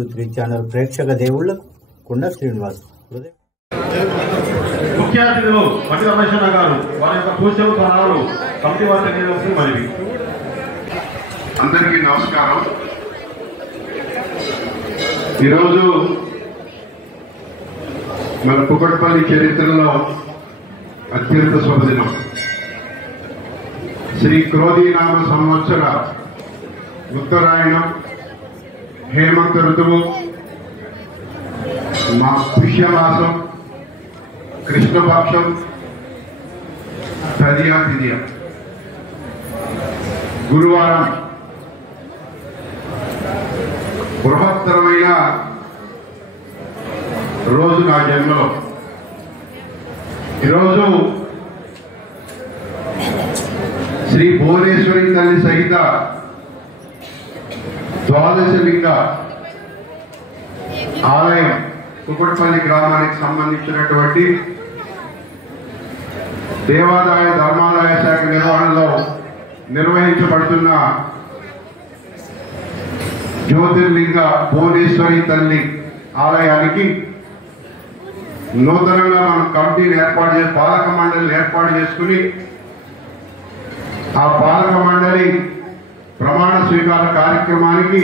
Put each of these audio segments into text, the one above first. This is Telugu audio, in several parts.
123 ఛానల్ ప్రేక్షక దేవుళ్లకు కొండ శ్రీనివాస్ ముఖ్య అతిథులు మట్టి రమేశ్వర గారు వారి యొక్క పూజలు ప్రాణాలు కమిటీ వారి తెలియవలసి మనవి. అందరికీ నమస్కారం. ఈరోజు మన కుకట్పల్లి చరిత్రలో అత్యంత శుభదినం. శ్రీ క్రోధీనామ సంవత్సర ఉత్తరాయణం, హేమంత ఋతువు, మా పుష్యమాసం, కృష్ణపక్షం, తదియ గురువారం బృహత్తరమైన రోజు నా జన్మలో. ఈరోజు శ్రీ భువనేశ్వరి తల్లి సహిత ద్వాదశలింగ ఆలయం కుకట్పల్లి గ్రామానికి సంబంధించినటువంటి దేవాదాయ ధర్మాదాయ శాఖ నిర్వహణలో నిర్వహించబడుతున్న జ్యోతిర్లింగ భువనేశ్వరి తల్లి ఆలయానికి నూతనంగా మనం కమిటీని ఏర్పాటు చేసి పాలక మండలిని ఏర్పాటు చేసుకుని ఆ పాలక మండలి ప్రమాణ స్వీకార కార్యక్రమానికి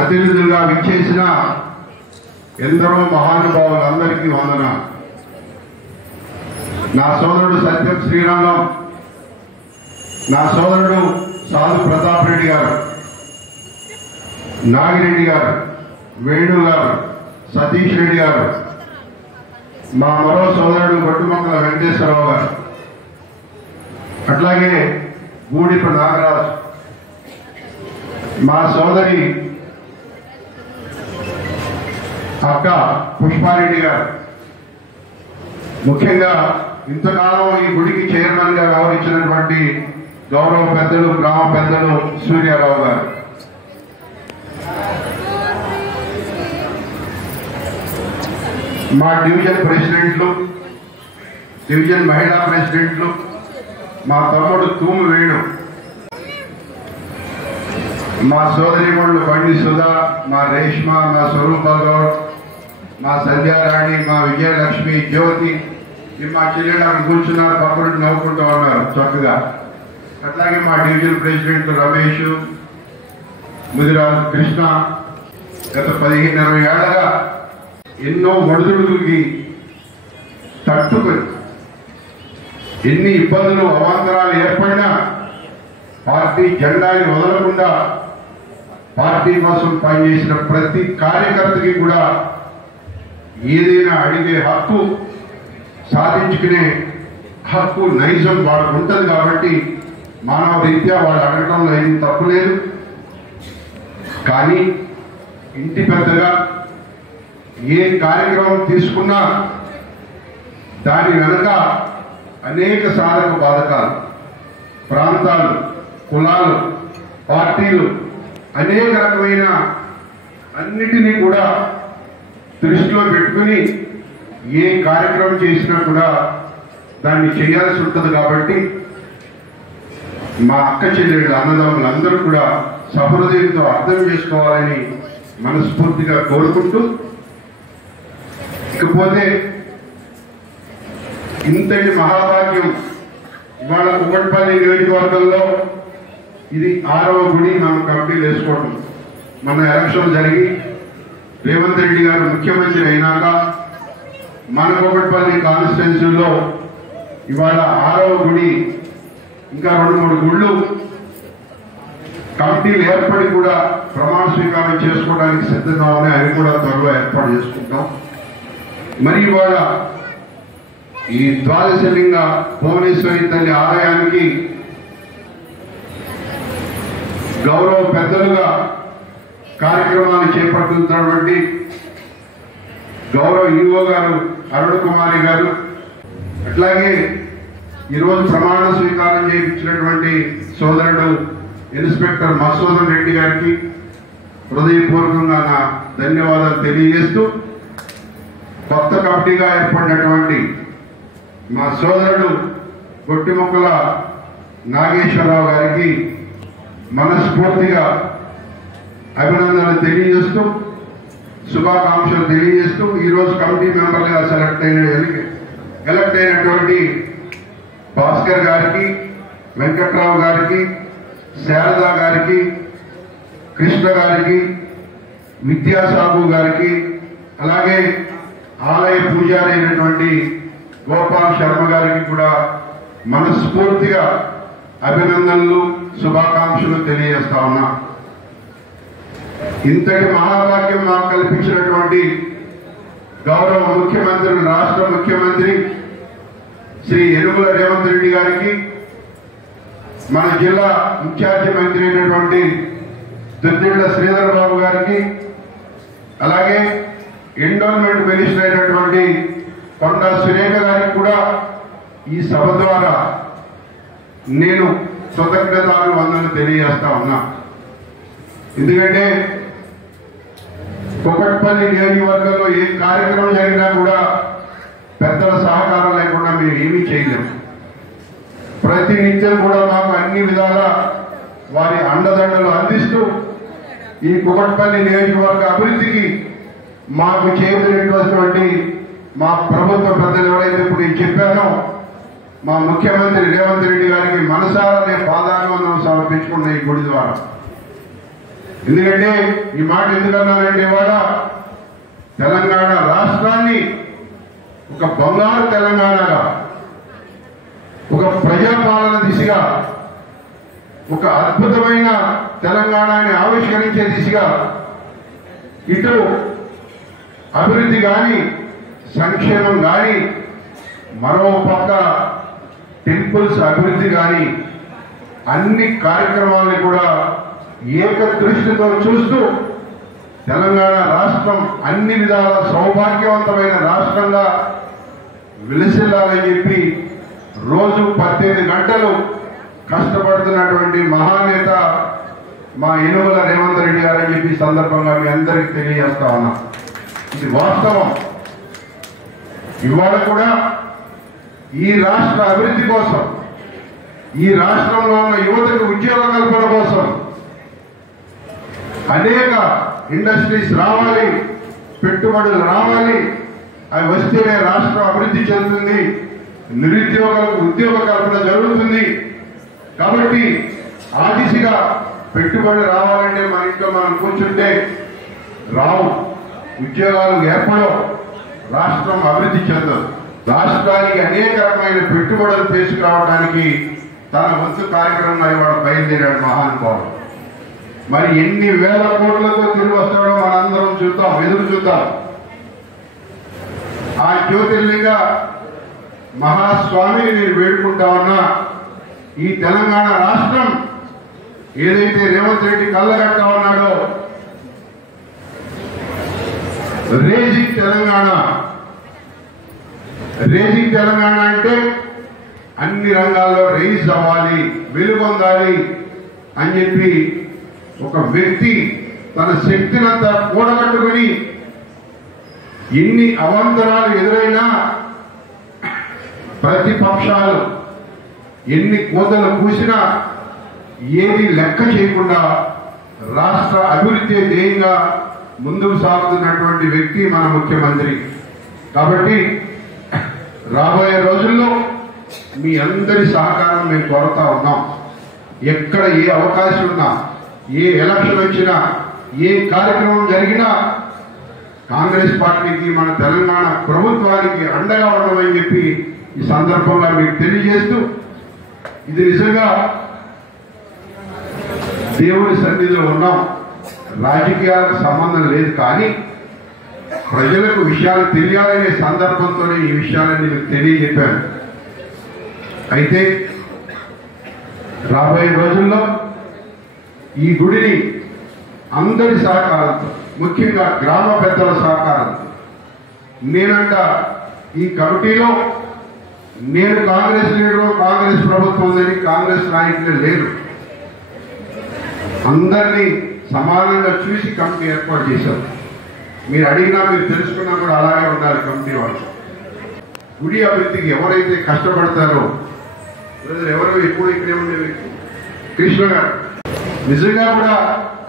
అతిథులుగా విచ్చేసిన ఎందరో మహానుభావులందరికీ వందనాలు. నా సోదరుడు సత్యం శ్రీరంగం, నా సోదరుడు సాధు ప్రతాప్ రెడ్డి గారు, నాగిరెడ్డి గారు, వేణు గారు, సతీష్ రెడ్డి గారు, మా మరో సోదరుడు గొట్టుమక్కల వెంకటేశ్వరరావు గారు, అట్లాగే గూడిపు నాగరాజు, మా సోదరి అక్క పుష్పారెడ్డి గారు, ముఖ్యంగా ఇంతకాలం ఈ గుడికి చైర్మన్ గా వ్యవహరించినటువంటి గౌరవ పెద్దలు, గ్రామ పెద్దలు సూర్యారావు గారు, మా డివిజన్ ప్రెసిడెంట్లు, డివిజన్ మహిళా ప్రెసిడెంట్లు, మా తమ్ముడు తూము వేణు, మా సోదరిమణులు బండి సుధా, మా రేష్మ, మా స్వరూప గౌడ్, మా సంధ్యారాణి, మా విజయలక్ష్మి, జ్యోతి, మా చెల్లెళ్ళకి కూర్చున్నారు, పక్కన నవ్వుకుంటూ ఉన్నారు చక్కగా. అట్లాగే మా డివిజన్ ప్రెసిడెంట్ రమేష్, ముదిరాజు కృష్ణ గత 15-20 ఏళ్లగా ఎన్నో ఒడిదుడుకులకి తట్టుకొని ఎన్ని ఇబ్బందులు అవాంతరాలు ఏర్పడినా పార్టీ జెండాని వదలకుండా పార్టీ కోసం పనిచేసిన ప్రతి కార్యకర్తకి కూడా ఏదైనా అడిగే హక్కు, సాధించుకునే హక్కు, నైజం వాళ్ళకు ఉంటుంది. కాబట్టి మానవ రీత్యా వాళ్ళు అడగడంలో ఏం తప్పు లేదు. కానీ ఇంటి పెద్దగా ఏ కార్యక్రమం తీసుకున్నా దాని వెనుక అనేక సాధక బాధకాలు, ప్రాంతాలు, కులాలు, పార్టీలు, అనేక రకమైన అన్నిటినీ కూడా దృష్టిలో పెట్టుకుని ఏ కార్యక్రమం చేసినా కూడా దాన్ని చేయాల్సి ఉంటుంది. కాబట్టి మా అక్క చెల్లెళ్ళు, అన్నదమ్ములందరూ కూడా సహృదయంతో అర్థం చేసుకోవాలని మనస్ఫూర్తిగా కోరుకుంటూ, ఇకపోతే ఇంతటి మహాభాగ్యం ఇవాళ కుకట్పల్లి నియోజకవర్గంలో ఇది 6వ గుడి మనం కమిటీలు వేసుకోవడం. మన ఎలక్షన్ జరిగి రేవంత్ రెడ్డి గారు ముఖ్యమంత్రి అయినాక మన కుకట్పల్లి కాన్స్టిట్యున్సీలో ఇవాళ 6వ గుడి, ఇంకా 2-3 గుళ్ళు కమిటీలు ఏర్పడి కూడా ప్రమాణ స్వీకారం చేసుకోవడానికి సిద్ధంగా ఉన్నాయి. అవి కూడా త్వరలో ఏర్పాటు చేసుకుంటాం. మరి ఇవాళ ఈ ద్వాదశలింగ భువనేశ్వరి తల్లి ఆలయానికి గౌరవ పెద్దలుగా కార్యక్రమాలు చేపడుతున్నటువంటి గౌరవ ఈవో గారు అరుణ్ కుమారి గారు, అట్లాగే ఈరోజు ప్రమాణ స్వీకారం చేయించినటువంటి సోదరుడు ఇన్స్పెక్టర్ మసూదన్ రెడ్డి గారికి హృదయపూర్వకంగా నా ధన్యవాదాలు తెలియజేస్తూ, కొత్త కమిటీగా ఏర్పడినటువంటి మా సోదరుడు గొట్టిమొక్కల నాగేశ్వరరావు గారికి మనస్ఫూర్తిగా అభినందనలు తెలియజేస్తూ శుభాకాంక్షలు తెలియజేస్తూ ఈరోజు కమిటీ మెంబర్గా ఎలక్ట్ అయినటువంటి భాస్కర్ గారికి, వెంకట్రావు గారికి, శారద గారికి, కృష్ణ గారికి, విద్యాసాగు గారికి, అలాగే ఆలయ పూజారి అయినటువంటి గోపాల్ శర్మ గారికి కూడా మనస్ఫూర్తిగా అభినందనలు శుభాకాంక్షలు తెలియజేస్తా ఉన్నా. ఇంతటి మహాభాగ్యం మాకు కల్పించినటువంటి గౌరవ ముఖ్యమంత్రులు, రాష్ట్ర ముఖ్యమంత్రి శ్రీ యనుమల రేవంత్ రెడ్డి గారికి, మన జిల్లా ఇన్ఛార్జి మంత్రి అయినటువంటి దుద్దిళ్ల శ్రీధర్ బాబు గారికి, అలాగే ఎండోన్మెంట్ మినిస్టర్ అయినటువంటి కొండా సురేఖ గారికి కూడా ఈ సభ ద్వారా నేను కృతజ్ఞతాభివందనలు తెలియజేస్తా ఉన్నా. ఎందుకంటే కుకట్పల్లి నియోజకవర్గంలో ఏ కార్యక్రమం జరిగినా కూడా పెద్దల సహకారం లేకుండా మేము ఏమీ చేయలేము. ప్రతి నిత్యం కూడా మాకు అన్ని విధాల వారి అండదండలు అందిస్తూ ఈ కుకట్పల్లి నియోజకవర్గ అభివృద్ధికి మాకు చేయబడినటువంటి మా ప్రభుత్వ పెద్దలు ఎవరైతే ఇప్పుడు నేను చెప్పానో మా ముఖ్యమంత్రి రేవంత్ రెడ్డి గారికి మనసారా నేను పాదాభివందనం సమర్పించుకున్న ఈ గుడి ద్వారా. ఎందుకంటే ఈ మాట ఎందుకన్నానంటే ఇవాళ తెలంగాణ రాష్ట్రాన్ని ఒక బంగారు తెలంగాణగా, ఒక ప్రజాపాలన దిశగా, ఒక అద్భుతమైన తెలంగాణని ఆవిష్కరించే దిశగా ఇటు అభివృద్ధి కానీ, సంక్షేమం కానీ, మరో పక్క టెంపుల్స్ అభివృద్ధి కానీ అన్ని కార్యక్రమాలను కూడా ఏకదృష్టితో చూస్తూ తెలంగాణ రాష్ట్రం అన్ని విధాల సౌభాగ్యవంతమైన రాష్ట్రంగా విలసిల్లాలని చెప్పి రోజు 18 గంటలు కష్టపడుతున్నటువంటి మహానేత మా యనుమల రేవంత్ రెడ్డి గారు అని చెప్పి సందర్భంగా మీ అందరికీ తెలియజేస్తా ఉన్నా. ఇది వాస్తవం. ఇవాళ కూడా ఈ రాష్ట్ర అభివృద్ధి కోసం, ఈ రాష్ట్రంలో ఉన్న యువతకు ఉద్యోగ కల్పన కోసం అనేక ఇండస్ట్రీస్ రావాలి, పెట్టుబడులు రావాలి. అవి వస్తేనే రాష్ట్రం అభివృద్ధి చెందుతుంది, నిరుద్యోగులకు ఉద్యోగ కల్పన జరుగుతుంది. కాబట్టి ఆ దిశగా పెట్టుబడి రావాలంటే మన ఇంట్లో మనం కూర్చుంటే రావు, ఉద్యోగాలు ఏర్పడవు, రాష్ట్రం అభివృద్ధి చెందదు. రాష్ట్రానికి అనేక రకమైన పెట్టుబడులు తీసుకురావడానికి తన వంతు కార్యక్రమంగా ఇవాళ బయలుదేరాడు మహానుభావుడు. మరి ఎన్ని వేల కోట్లతో తిరిగి వస్తాడో మనందరం చూద్దాం, ఎదురు చూద్దాం. ఆ జ్యోతిర్లింగ మహాస్వామిని నేను వేడుకుంటా ఉన్నా. ఈ తెలంగాణ రాష్ట్రం ఏదైతే రేవంత్ రెడ్డి కళ్ళగట్టా ఉన్నాడో రేజింగ్ తెలంగాణ, రేజింగ్ తెలంగాణ అంటే అన్ని రంగాల్లో రైజ్ అవ్వాలి, వెలుగొందాలి అని చెప్పి ఒక వ్యక్తి తన శక్తినంతా కూడగట్టుకుని ఎన్ని అవాంతరాలు ఎదురైనా ప్రతిపక్షాలు ఎన్ని కోతలు కూసినా ఏది లెక్క చేయకుండా రాష్ట్ర అభివృద్ధి ధ్యేయంగా ముందుకు సాగుతున్నటువంటి వ్యక్తి మన ముఖ్యమంత్రి. కాబట్టి రాబోయే రోజుల్లో మీ అందరి సహకారం మేము కోరుతా ఉన్నాం. ఎక్కడ ఏ అవకాశం ఉన్నా, ఏ ఎలక్షన్ వచ్చినా, ఏ కార్యక్రమం జరిగినా కాంగ్రెస్ పార్టీకి, మన తెలంగాణ ప్రభుత్వానికి అండగా ఉండమని చెప్పి ఈ సందర్భంగా మీకు తెలియజేస్తూ, ఇది నిజంగా దేవుడి సన్నిధిలో ఉన్నాం, రాజకీయాలకు సంబంధం లేదు. కానీ ప్రజలకు విషయాలు తెలియాలనే సందర్భంతోనే ఈ విషయాలన్నీ మీకు తెలియజెప్పాను. అయితే రాబోయే రోజుల్లో ఈ గుడిని అందరి సహకారంతో, ముఖ్యంగా గ్రామ పెద్దల సహకారంతో, నేనంట ఈ కమిటీలో నేను కాంగ్రెస్ లీడరు, కాంగ్రెస్ ప్రభుత్వం ఉందని కాంగ్రెస్ నాయకులే లేరు, అందరినీ సమానంగా చూసి కమిటీ ఏర్పాటు చేశారు. మీరు అడిగినా, మీరు తెలుసుకున్నా కూడా అలాగే ఉండాలి కమిటీ వాళ్ళు. గుడి అభివృద్ధికి ఎవరైతే కష్టపడతారో, ఎవరు ఎప్పుడు ఇక్కడే ఉండే వ్యక్తి కృష్ణ గారు నిజంగా కూడా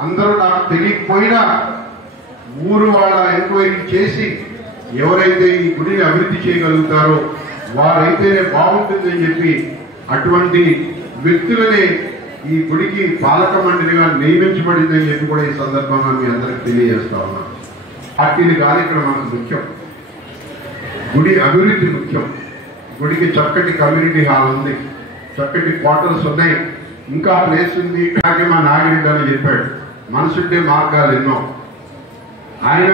అందరూ నాకు తెలియకపోయినా ఊరు వాళ్ళ ఎంక్వైరీ చేసి ఎవరైతే ఈ గుడిని అభివృద్ధి చేయగలుగుతారో వారైతేనే బాగుంటుందని చెప్పి అటువంటి వ్యక్తులనే ఈ గుడికి పాలక మండలిగా నియమించబడిందని చెప్పి కూడా ఈ సందర్భంగా మీ అందరికి తెలియజేస్తా ఉన్నాను. పార్టీని కాదు ఇక్కడ మనకు ముఖ్యం, గుడి అభివృద్ధి ముఖ్యం. గుడికి చక్కటి కమ్యూనిటీ హాల్ ఉంది, చక్కటి క్వార్టర్స్ ఉన్నాయి, ఇంకా ప్లేస్ ఉంది. అలాగే మా నాగిరెడ్డి అని చెప్పాడు, మనసుంటే మార్గాలు ఎన్నో. ఆయన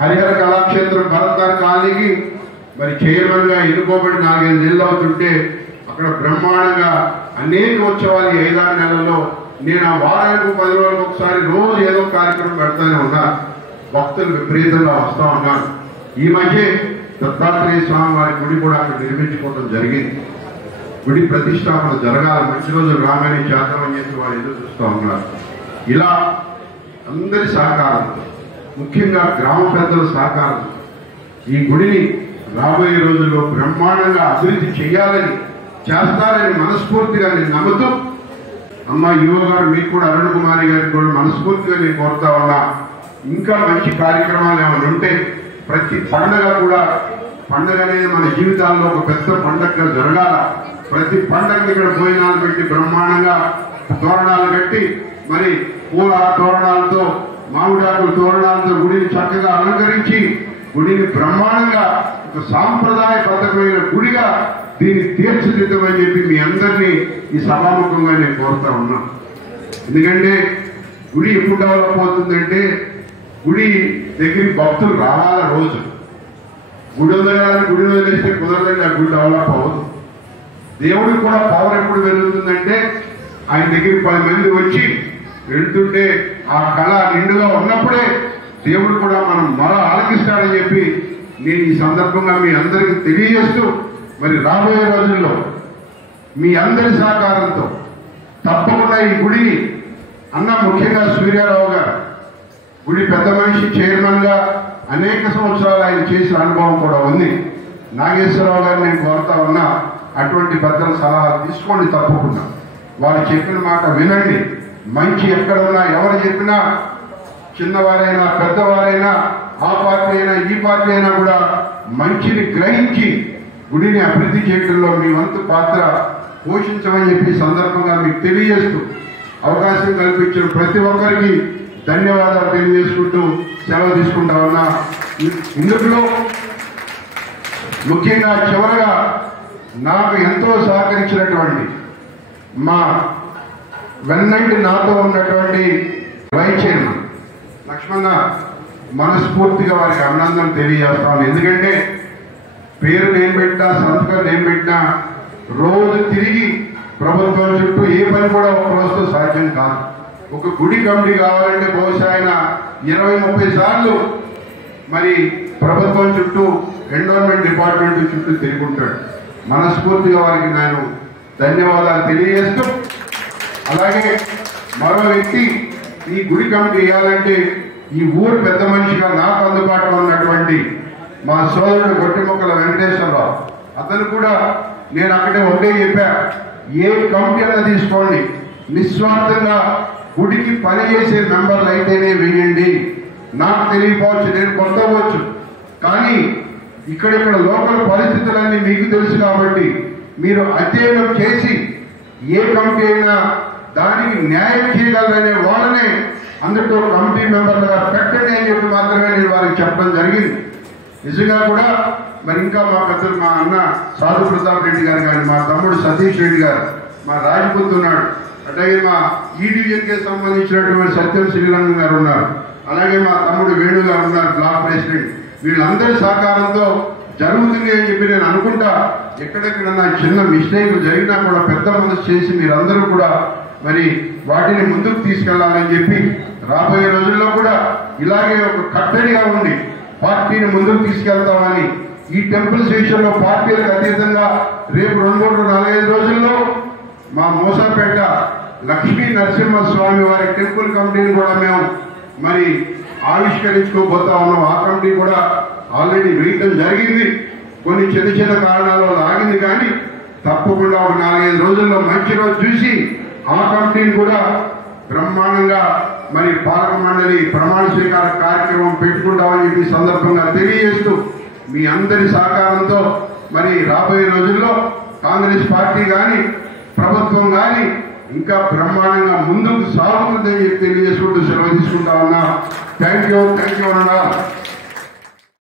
హరిహర కళాక్షేత్రం భరత్నాథ్ కాలనీకి మరి చైర్మన్ గా ఎన్నుకోబడి 4-5 నెలలు అవుతుంటే అక్కడ బ్రహ్మాండంగా అనేక ఉత్సవాలు 5-6 నెలల్లో నేను ఆ వారానికి 10 రోజులకు ఒకసారి రోజు ఏదో కార్యక్రమం పెడతానే ఉన్నా. భక్తులు విపరీతంగా వస్తా ఉన్నారు. ఈ మధ్య దత్తాత్రేయ స్వామి వారి గుడి కూడా అక్కడ నిర్మించుకోవడం జరిగింది. గుడి ప్రతిష్టాపన జరగాలి, మంచి రోజులు రాగానే చేద్దామని చెప్పి వారు ఎదురు చూస్తూ ఉన్నారు. ఇలా అందరి సహకారంతో, ముఖ్యంగా గ్రామ పెద్దల సహకారంతో ఈ గుడిని రాబోయే రోజుల్లో బ్రహ్మాండంగా అభివృద్ధి చేయాలని, చేస్తారని మనస్ఫూర్తిగా నేను నమ్ముతూ, అమ్మ యువ గారు మీకు కూడా అరుణ్ కుమారి గారికి కూడా మనస్ఫూర్తిగా నేను కోరుతా ఉన్నా, ఇంకా మంచి కార్యక్రమాలు ఏమైనా ఉంటే ప్రతి పండగ కూడా, పండగ అనేది మన జీవితాల్లో ఒక పెద్ద పండగగా జరగాల. ప్రతి పండగకి ఇక్కడ భోజనాలు పెట్టి బ్రహ్మాండంగా తోరణాలు కట్టి మరి పూల తోరణాలతో, మామిడాకుల తోరణాలతో గుడిని చక్కగా అలంకరించి గుడిని బ్రహ్మాండంగా ఒక సాంప్రదాయబద్ధమైన గుడిగా దీన్ని తీర్చిదిద్దమని చెప్పి మీ అందరినీ ఈ సభాముఖంగా నేను కోరుతా ఉన్నా. ఎందుకంటే గుడి ఎప్పుడు డెవలప్ అవుతుందంటే గుడి దగ్గరికి భక్తులు రావాల. రోజు గుడి వదలని గుడిని వదిలేస్తే కుదరదండి, ఆ గుడి డెవలప్ అవ్వదు. దేవుడికి కూడా పవర్ ఎప్పుడు పెరుగుతుందంటే ఆయన దగ్గరికి 10 మంది వచ్చి వెళ్తుంటే ఆ కళ నిండుగా ఉన్నప్పుడే దేవుడు కూడా మనం ఆలకిస్తాడని చెప్పి నేను ఈ సందర్భంగా మీ అందరికీ తెలియజేస్తూ, మరి రాబోయే రోజుల్లో మీ అందరి సహకారంతో తప్పకుండా ఈ గుడిని అన్న ముఖ్యంగా సూర్యారావు గారు గుడి పెద్ద మనిషి చైర్మన్ గా అనేక సంవత్సరాలు ఆయన చేసిన అనుభవం కూడా ఉంది. నాగేశ్వరరావు గారిని నేను కోరుతా ఉన్నా, అటువంటి పెద్దల సలహాలు తీసుకోండి, తప్పకుండా వారు చెప్పిన మాట వినండి. మంచి ఎక్కడున్నా ఎవరు చెప్పినా, చిన్నవారైనా పెద్దవారైనా, ఆ పార్టీ అయినా ఈ పార్టీ అయినా కూడా మంచిని గ్రహించి గుడిని అభివృద్ధి చేయడంలో మీ వంతు పాత్ర పోషించమని చెప్పి సందర్భంగా మీకు తెలియజేస్తూ, అవకాశం కల్పించిన ప్రతి ఒక్కరికి ధన్యవాదాలు తెలియజేసుకుంటూ సెలవు తీసుకుంటా ఉన్నా. ఇందులో ముఖ్యంగా చివరగా నాకు ఎంతో సహకరించినటువంటి మా వెన్నంటి నాతో ఉన్నటువంటి వైస్ చైర్మన్ లక్ష్మణ మనస్ఫూర్తిగా వారికి అభినందన తెలియజేస్తాను. ఎందుకంటే పేరు నేను పెట్టినా, సంతకం నేను పెట్టినా, రోజు తిరిగి ప్రభుత్వం చుట్టూ ఏ పని కూడా ఒక రోజుతో సాధ్యం కాదు. ఒక గుడి కమిటీ కావాలంటే బహుశా ఆయన 20-30 సార్లు మరి ప్రభుత్వం చుట్టూ, ఎన్విరాన్మెంట్ డిపార్ట్మెంట్ చుట్టూ తిరుగుంటాడు. మనస్ఫూర్తిగా వారికి నేను ధన్యవాదాలు తెలియజేస్తూ, అలాగే మరో వ్యక్తి ఈ గుడి కమిటీ వేయాలంటే ఈ ఊరు పెద్ద మనిషిగా నాకు అందుబాటులో ఉన్నటువంటి మా సోదరుడు గొట్టిముక్కల వెంకటేశ్వరరావు, అతను కూడా నేను అక్కడే ఒకటే చెప్పా, ఏ కమిటీ అన్నా తీసుకోండి, నిస్వార్థంగా గుడికి పనిచేసే మెంబర్లు అయితేనే వేయండి. నాకు తెలియకపోవచ్చు, నేను కొట్టవచ్చు, కానీ ఇక్కడిక్కడ లోకల్ పరిస్థితులన్నీ మీకు తెలుసు కాబట్టి మీరు అధ్యయనం చేసి ఏ కమిటీ అయినా దానికి న్యాయం చేయగలరనే వాళ్ళనే అందరితో కమిటీ మెంబర్లుగా పెట్టండి అని చెప్పి మాత్రమే నేను వారికి చెప్పడం జరిగింది. నిజంగా కూడా మరి ఇంకా మా పెద్దలు, మా అన్న సాధు ప్రతాప్ రెడ్డి గారు కానీ, మా తమ్ముడు సతీష్ రెడ్డి గారు, మా రాజపుత్ ఉన్నాడు, అలాగే మా ఈ డివిజన్కి సంబంధించినటువంటి సత్యం శ్రీరంగం గారు ఉన్నారు, అలాగే మా తమ్ముడు వేణు గారు ఉన్నారు, బ్లాక్ ప్రెసిడెంట్. వీళ్ళందరి సహకారంతో జరుగుతుంది అని చెప్పి నేను అనుకుంటా. ఎక్కడెక్కడన్నా చిన్న మిస్టేక్ జరిగినా కూడా పెద్ద మనసు చేసి మీరందరూ కూడా మరి వాటిని ముందుకు తీసుకెళ్లాలని చెప్పి రాబోయే రోజుల్లో కూడా ఇలాగే ఒక కట్టడిగా ఉండి పార్టీని ముందుకు తీసుకెళ్తామని, ఈ టెంపుల్స్ విషయంలో పార్టీలకు అతీతంగా రేపు 2-4-5 రోజుల్లో మా మోసాపేట లక్ష్మీ నరసింహస్వామి వారి టెంపుల్ కమిటీని కూడా మేము మరి ఆవిష్కరించుకోబోతా ఉన్నాం. ఆ కమిటీ కూడా ఆల్రెడీ వేయటం జరిగింది. కొన్ని చిన్న చిన్న కారణాల వల్ల ఆగింది, కానీ తప్పకుండా ఒక 4-5 రోజుల్లో మంచి రోజు చూసి ఆ కమిటీని కూడా బ్రహ్మాండంగా మరి పాలక మండలి ప్రమాణ స్వీకార కార్యక్రమం పెట్టుకుంటామని చెప్పి సందర్భంగా తెలియజేస్తూ మీ అందరి సహకారంతో మరి రాబోయే రోజుల్లో కాంగ్రెస్ పార్టీ కానీ ప్రభుత్వం కానీ ఇంకా బ్రహ్మాండంగా ముందుకు సాగుతుందని చెప్పి తెలియజేసుకుంటూ సెలవు తీసుకుంటా ఉన్నా. థ్యాంక్ యూ అన్నా.